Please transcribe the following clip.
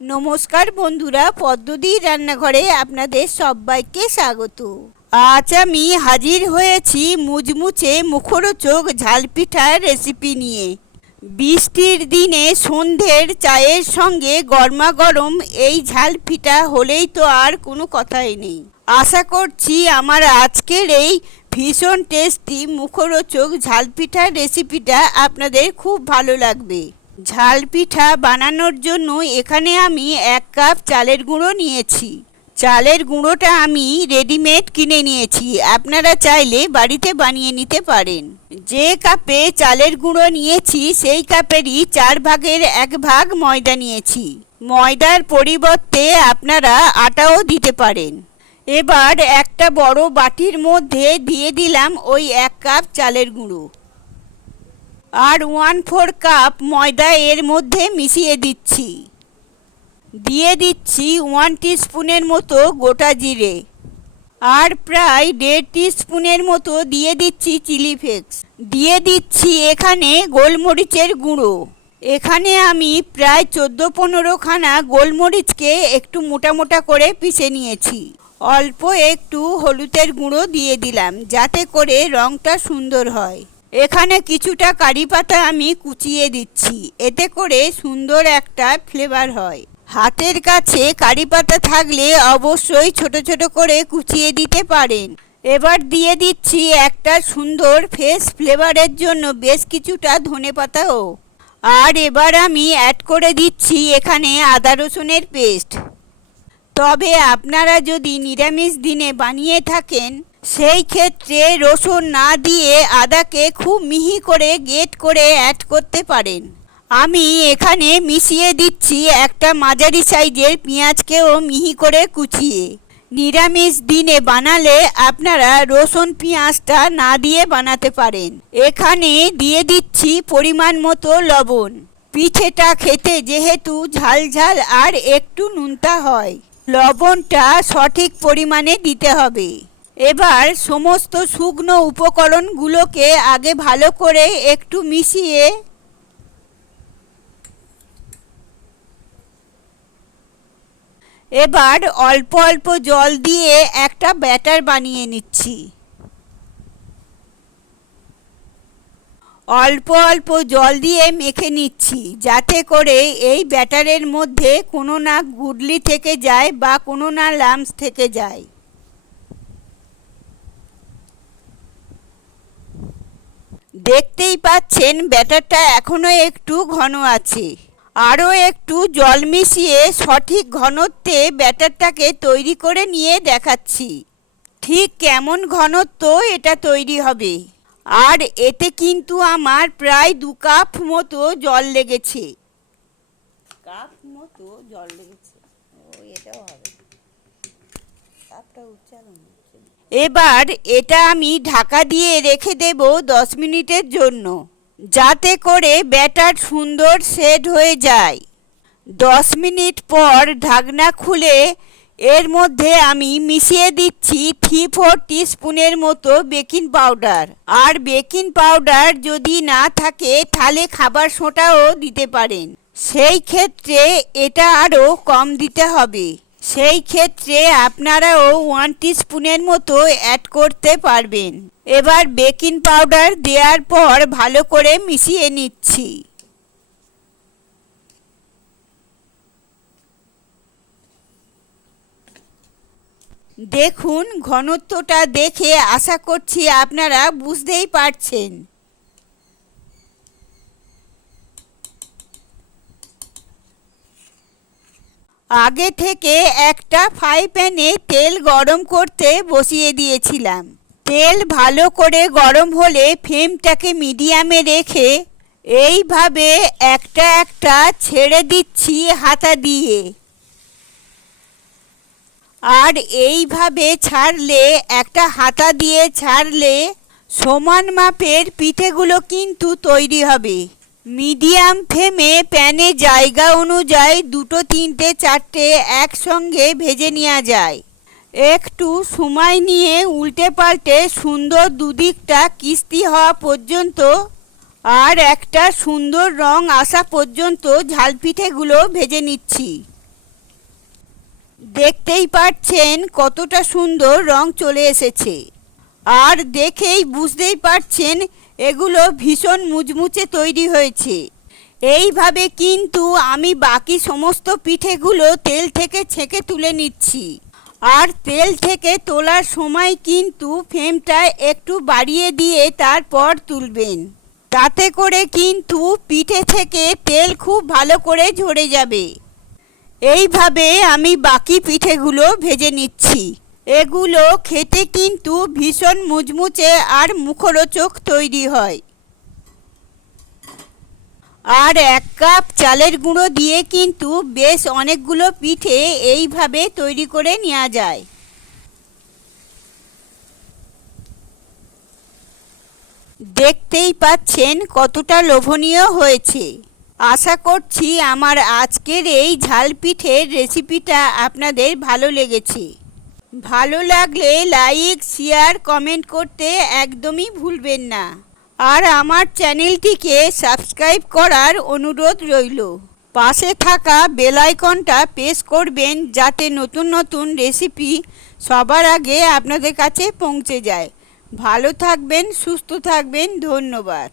নমস্কার বন্ধুরা, পদ্মদির রান্নাঘরে আপনাদের সবাইকে স্বাগত। আজ আমি হাজির হয়েছি মুচমুচে মুখরোচক ঝাল পিঠার রেসিপি নিয়ে। বৃষ্টির দিনে সন্ধ্যের চায়ের সঙ্গে গরমাগরম এই ঝাল পিঠা হলেই তো আর কোনো কথাই নেই। আশা করছি আমার আজকের এই ভীষণ টেস্টি মুখরোচক ঝাল পিঠার রেসিপিটা আপনাদের খুব ভালো লাগবে। ঝাল পিঠা বানানোর জন্য এখানে আমি 1 কাপ চালের গুঁড়ো নিয়েছি। চালের গুঁড়োটা আমি রেডিমেড কিনে নিয়েছি, আপনারা চাইলে বাড়িতে বানিয়ে নিতে পারেন। যে কাপে চালের গুঁড়ো নিয়েছি সেই কাপেরই 4 ভাগের 1 ভাগ ময়দা নিয়েছি। ময়দার পরিবর্তে আপনারা আটাও দিতে পারেন। এবার একটা বড় বাটির মধ্যে দিয়ে দিলাম ওই 1 কাপ চালের গুঁড়ো আর 1/4 কাপ ময়দা এর মধ্যে মিশিয়ে দিচ্ছি। দিয়ে দিচ্ছি 1 টিস্পুনের মতো গোটা জিরে আর প্রায় 1.5 টিস্পুনের মতো দিয়ে দিচ্ছি চিলি ফ্লেক্স। দিয়ে দিচ্ছি এখানে গোলমরিচের গুঁড়ো। এখানে আমি প্রায় 14-15 খানা গোলমরিচকে একটু মোটা মোটা করে পিষে নিয়েছি। অল্প একটু হলুদের গুঁড়ো দিয়ে দিলাম যাতে করে রঙটা সুন্দর হয়। এখানে কিছুটা কারি পাতা আমি কুচিয়ে দিচ্ছি, এতে করে সুন্দর একটা ফ্লেভার হয়। হাতের কাছে কারি পাতা থাকলে অবশ্যই ছোট ছোট করে কুচিয়ে দিতে পারেন। এবার দিয়ে দিচ্ছি একটা সুন্দর ফ্রেশ ফ্লেভারের জন্য বেশ কিছুটা ধনেপাতাও। আর এবার আমি অ্যাড করে দিচ্ছি এখানে আদা রসুনের পেস্ট। তবে আপনারা যদি নিরামিষ দিনে বানিয়ে থাকেন সেই ক্ষেত্রে রসুন না দিয়ে আদাকে খুব মিহি করে গ্রেট করে অ্যাড করতে পারেন। আমি এখানে মিশিয়ে দিচ্ছি একটা মাঝারি সাইজের পেঁয়াজকেও মিহি করে কুচিয়ে। নিরামিষ দিনে বানালে আপনারা রসুন পেঁয়াজটা না দিয়ে বানাতে পারেন। এখানে দিয়ে দিচ্ছি পরিমাণ মতো লবণ। পিঠেটা খেতে যেহেতু ঝাল ঝাল আর একটু নোনতা হয়, লবণটা সঠিক পরিমাণে দিতে হবে। এবার সমস্ত শুকনো উপকরণগুলোকে আগে ভালো করে একটু মিশিয়ে এবার অল্প অল্প জল দিয়ে একটা ব্যাটার বানিয়ে নিচ্ছি। অল্প অল্প জল দিয়ে মেখে নিচ্ছি যাতে করে এই ব্যাটারের মধ্যে কোনো না গুডলি থেকে যায় বা কোনো না লাম্পস থেকে যায়। দেখতেই পাচ্ছেন ব্যাটারটা এখনো একটু ঘন আছে। আরও একটু জল মিশিয়ে সঠিক ঘনত্বে ব্যাটারটাকে তৈরি করে নিয়ে দেখাচ্ছি ঠিক কেমন ঘনত্ব এটা তৈরি হবে। আর এতে কিন্তু আমার প্রায় 2 কাপ মতো জল লেগেছে। এটাও হবে, কাপটা উচ্চারণ। এবার এটা আমি ঢাকা দিয়ে রেখে দেব 10 মিনিটের জন্য, যাতে করে ব্যাটার সুন্দর সেট হয়ে যায়। 10 মিনিট পর ঢাকনা খুলে এর মধ্যে আমি মিশিয়ে দিচ্ছি 3-4 টিস্পুনের মতো বেকিং পাউডার। আর বেকিং পাউডার যদি না থাকে তাহলে খাবার সোঁটাও দিতে পারেন, সেই ক্ষেত্রে এটা আরও কম দিতে হবে। সেই ক্ষেত্রে আপনারাও 1 টিস্পুনের মতো অ্যাড করতে পারবেন। এবার বেকিং পাউডার দেওয়ার পর ভালো করে মিশিয়ে নিচ্ছি। দেখুন ঘনত্বটা দেখে আশা করছি আপনারা বুঝতেই পারছেন। আগে থেকে একটা ফ্রাই প্যানে তেল গরম করতে বসিয়ে দিয়েছিলাম। তেল ভালো করে গরম হলে ফ্লেমটাকে মিডিয়ামে রেখে এইভাবে একটা একটা ছেড়ে দিচ্ছি হাতা দিয়ে। আর এইভাবে ছাড়লে, একটা হাতা দিয়ে ছাড়লে সমান মাপের পিঠেগুলো কিন্তু তৈরি হবে। মিডিয়াম ফ্লেমে প্যানে জায়গা অনুযায়ী 2-3-4টে একসঙ্গে ভেজে নেওয়া যায়। একটু সময় নিয়ে উল্টে পাল্টে সুন্দর দুদিকটা ক্রিস্পি হওয়া পর্যন্ত আর একটা সুন্দর রং আসা পর্যন্ত ঝাল পিঠেগুলো ভেজে নিচ্ছি। দেখতেই পাচ্ছেন কতটা সুন্দর রং চলে এসেছে। আর দেখেই বুঝতেই পারছেন এগুলো ভীষণ মুচমুচে তৈরি হয়েছে। এইভাবে কিন্তু আমি বাকি সমস্ত পিঠেগুলো তেল থেকে ছেঁকে তুলে নিচ্ছি। আর তেল থেকে তোলার সময় কিন্তু ফ্লেমটা একটু বাড়িয়ে দিয়ে তারপর তুলবেন। তাতে করে কিন্তু পিঠে থেকে তেল খুব ভালো করে ঝরে যাবে। এইভাবে আমি বাকি পিঠেগুলো ভেজে নিচ্ছি। এগুলো খেতে কিন্তু ভীষণ মুচমুচে আর মুখরোচক তৈরি হয়। আর 1 কাপ চালের গুঁড়ো দিয়ে কিন্তু বেশ অনেকগুলো পিঠে এইভাবে তৈরি করে নেওয়া যায়। দেখতেই পাচ্ছেন কতটা লোভনীয় হয়েছে। আশা করছি আমার আজকের এই ঝাল পিঠের রেসিপিটা আপনাদের ভালো লেগেছে। ভালো লাগলে লাইক, শেয়ার, কমেন্ট করতে একদমই ভুলবেন না। আর আমার চ্যানেলটিকে সাবস্ক্রাইব করার অনুরোধ রইল। পাশে থাকা বেল আইকনটা প্রেস করবেন যাতে নতুন নতুন রেসিপি সবার আগে আপনাদের কাছে পৌঁছে যায়। ভালো থাকবেন, সুস্থ থাকবেন, ধন্যবাদ।